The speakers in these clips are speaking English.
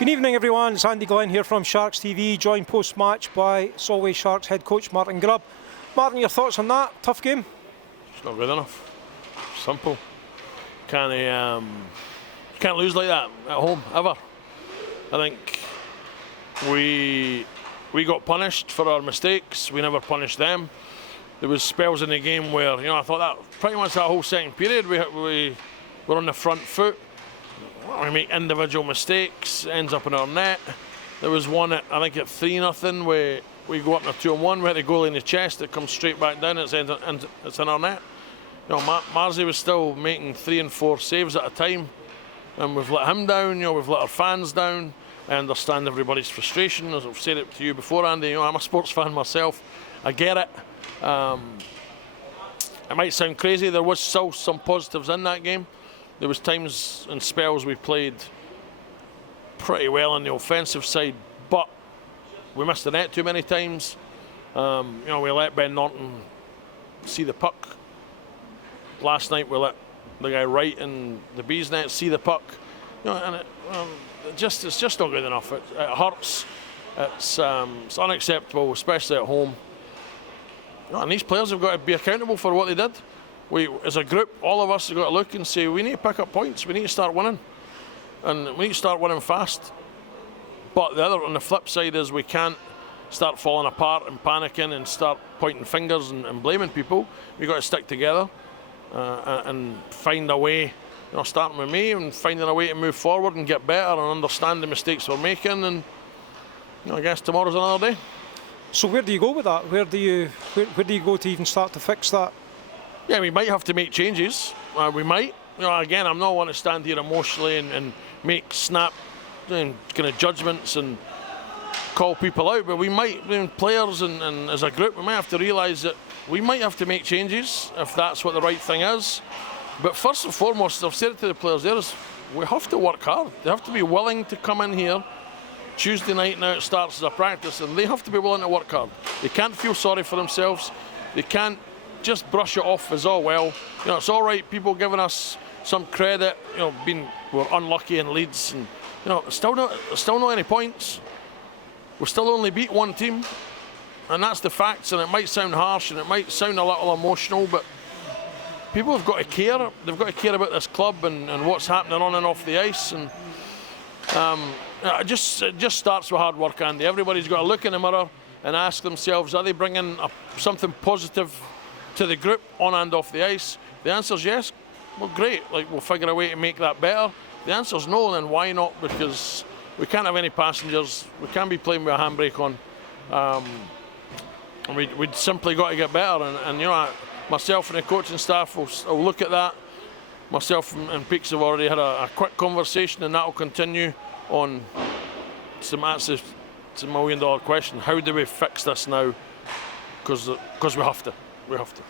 Good evening, everyone. It's Andy Glenn here from Sharks TV, joined post-match by Solway Sharks head coach Martin Grubb. Martin, your thoughts on that? Tough game? It's not good enough. Simple. Can't lose like that at home, ever. I think we got punished for our mistakes. We never punished them. There was spells in the game where, I thought that pretty much that whole second period we were on the front foot. We make individual mistakes, ends up in our net. There was one at, I think at 3-0 where we go up in a 2-on-1, we hit the goalie in the chest, it comes straight back down, it's in our net. Marzi was still making 3 and 4 saves at a time, and we've let him down, we've let our fans down. I understand everybody's frustration, as I've said it to you before, Andy. I'm a sports fan myself, I get it. It might sound crazy, there was still some positives in that game. There was times and spells we played pretty well on the offensive side, but we missed the net too many times. We let Ben Norton see the puck. Last night we let the guy right in the Bees net see the puck. And it's just not good enough. It hurts. It's unacceptable, especially at home. And these players have got to be accountable for what they did. We, as a group, all of us have got to look and say, we need to pick up points, we need to start winning. And we need to start winning fast. But on the flip side is we can't start falling apart and panicking and start pointing fingers and blaming people. We've got to stick together and find a way, starting with me, and finding a way to move forward and get better and understand the mistakes we're making. And I guess tomorrow's another day. So where do you go with that? Where do you go to even start to fix that? Yeah, we might have to make changes. We might. Again, I'm not one to stand here emotionally and make snap kind of judgments and call people out, but we might, players and as a group, we might have to realise that we might have to make changes if that's what the right thing is. But first and foremost, I've said it to the players there, is we have to work hard. They have to be willing to come in here Tuesday night. Now it starts as a practice, and they have to be willing to work hard. They can't feel sorry for themselves. They can't just brush it off as, oh well, it's all right, people giving us some credit, we're unlucky in Leeds, and still not any points. We still only beat one team, and that's the facts. And it might sound harsh and it might sound a little emotional, but people have got to care. They've got to care about this club and what's happening on and off the ice. And it just starts with hard work, Andy. Everybody's got to look in the mirror and ask themselves, are they bringing something positive to the group on and off the ice? The answer is yes. Well, great. We'll figure a way to make that better. The answer is no, then why not? Because we can't have any passengers. We can't be playing with a handbrake on. And we'd simply got to get better. And myself and the coaching staff will look at that. Myself and Peaks have already had a quick conversation, and that will continue on. It's a $1 million question. How do we fix this now? Because we have to. We have to.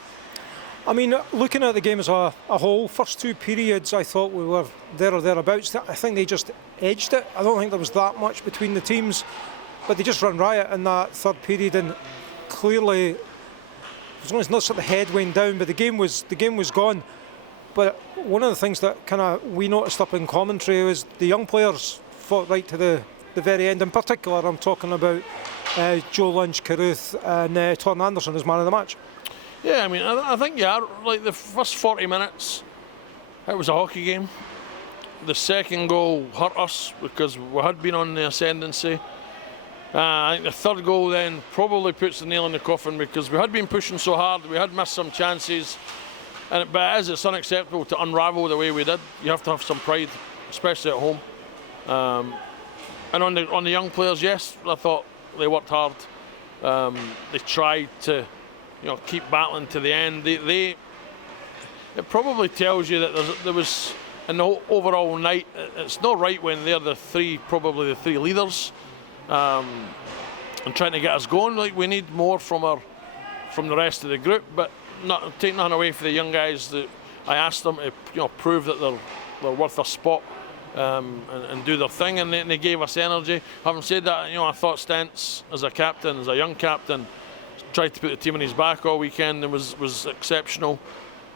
I mean, looking at the game as a whole, first 2 periods I thought we were there or thereabouts. I think they just edged it. I don't think there was that much between the teams, but they just ran riot in that third period, and clearly, as long as not sort of the head went down, but the game was gone. But one of the things that we noticed up in commentary was the young players fought right to the very end. In particular, I'm talking about Joe Lynch, Carruth and Torn Anderson as man of the match. Yeah, I mean, I think, the first 40 minutes, it was a hockey game. The second goal hurt us because we had been on the ascendancy. I think the third goal then probably puts the nail in the coffin because we had been pushing so hard, we had missed some chances. But it's unacceptable to unravel the way we did. You have to have some pride, especially at home. And on the young players, yes, I thought they worked hard. They tried to keep battling to the end. It probably tells you that there was, in the overall night, it's not right when they're probably the three leaders, and trying to get us going. We need more from the rest of the group, but not take nothing away from the young guys. That I asked them to prove that they're worth a spot and do their thing, and they gave us energy. Having said that, I thought Stentz as a young captain, tried to put the team on his back all weekend and was exceptional.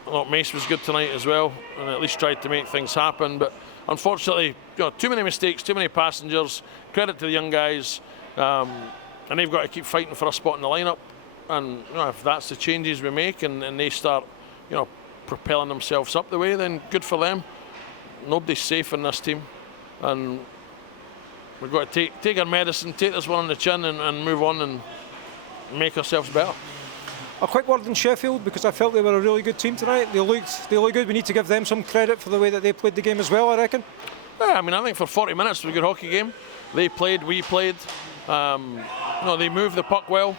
I thought Mace was good tonight as well, and at least tried to make things happen. But unfortunately, too many mistakes, too many passengers. Credit to the young guys, and they've got to keep fighting for a spot in the lineup. And if that's the changes we make, and they start, propelling themselves up the way, then good for them. Nobody's safe in this team, and we've got to take our medicine, take this one on the chin, and move on and make ourselves better. A quick word on Sheffield, because I felt they were a really good team tonight. They looked good. We need to give them some credit for the way that they played the game as well, I reckon. Yeah, I think for 40 minutes it was a good hockey game. They played, we played. They moved the puck well.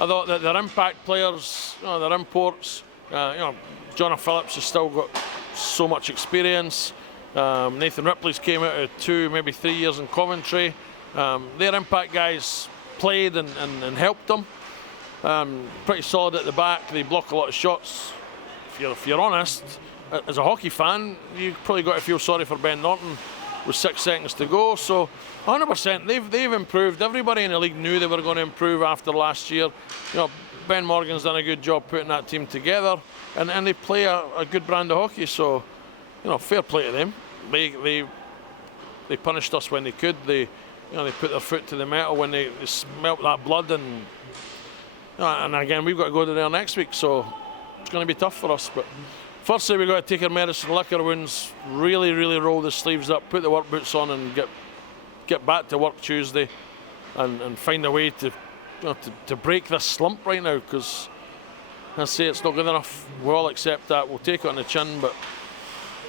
I thought that their impact players, their imports, Jonah Phillips has still got so much experience. Nathan Ripley's came out of 2, maybe 3 years in Coventry. Their impact guys played and helped them. Pretty solid at the back. They block a lot of shots. If you're honest, as a hockey fan, you probably got to feel sorry for Ben Norton with 6 seconds to go. So 100%, they've improved. Everybody in the league knew they were going to improve after last year. Ben Morgan's done a good job putting that team together, and they play a good brand of hockey. So, fair play to them. They punished us when they could. They put their foot to the metal when they smelt that blood, and again we've got to go to there next week. So it's going to be tough for us. But firstly, we've got to take our medicine, lick our wounds, really, really roll the sleeves up, put the work boots on, and get back to work Tuesday, and find a way to break this slump right now, because I say it's not good enough. We all accept that. We'll take it on the chin, but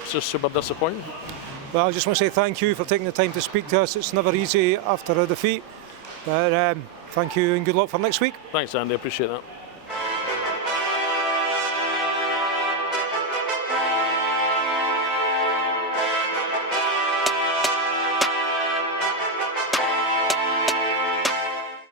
it's just super disappointing. Well, I just want to say thank you for taking the time to speak to us. It's never easy after a defeat, but thank you and good luck for next week. Thanks, Andy. I appreciate that.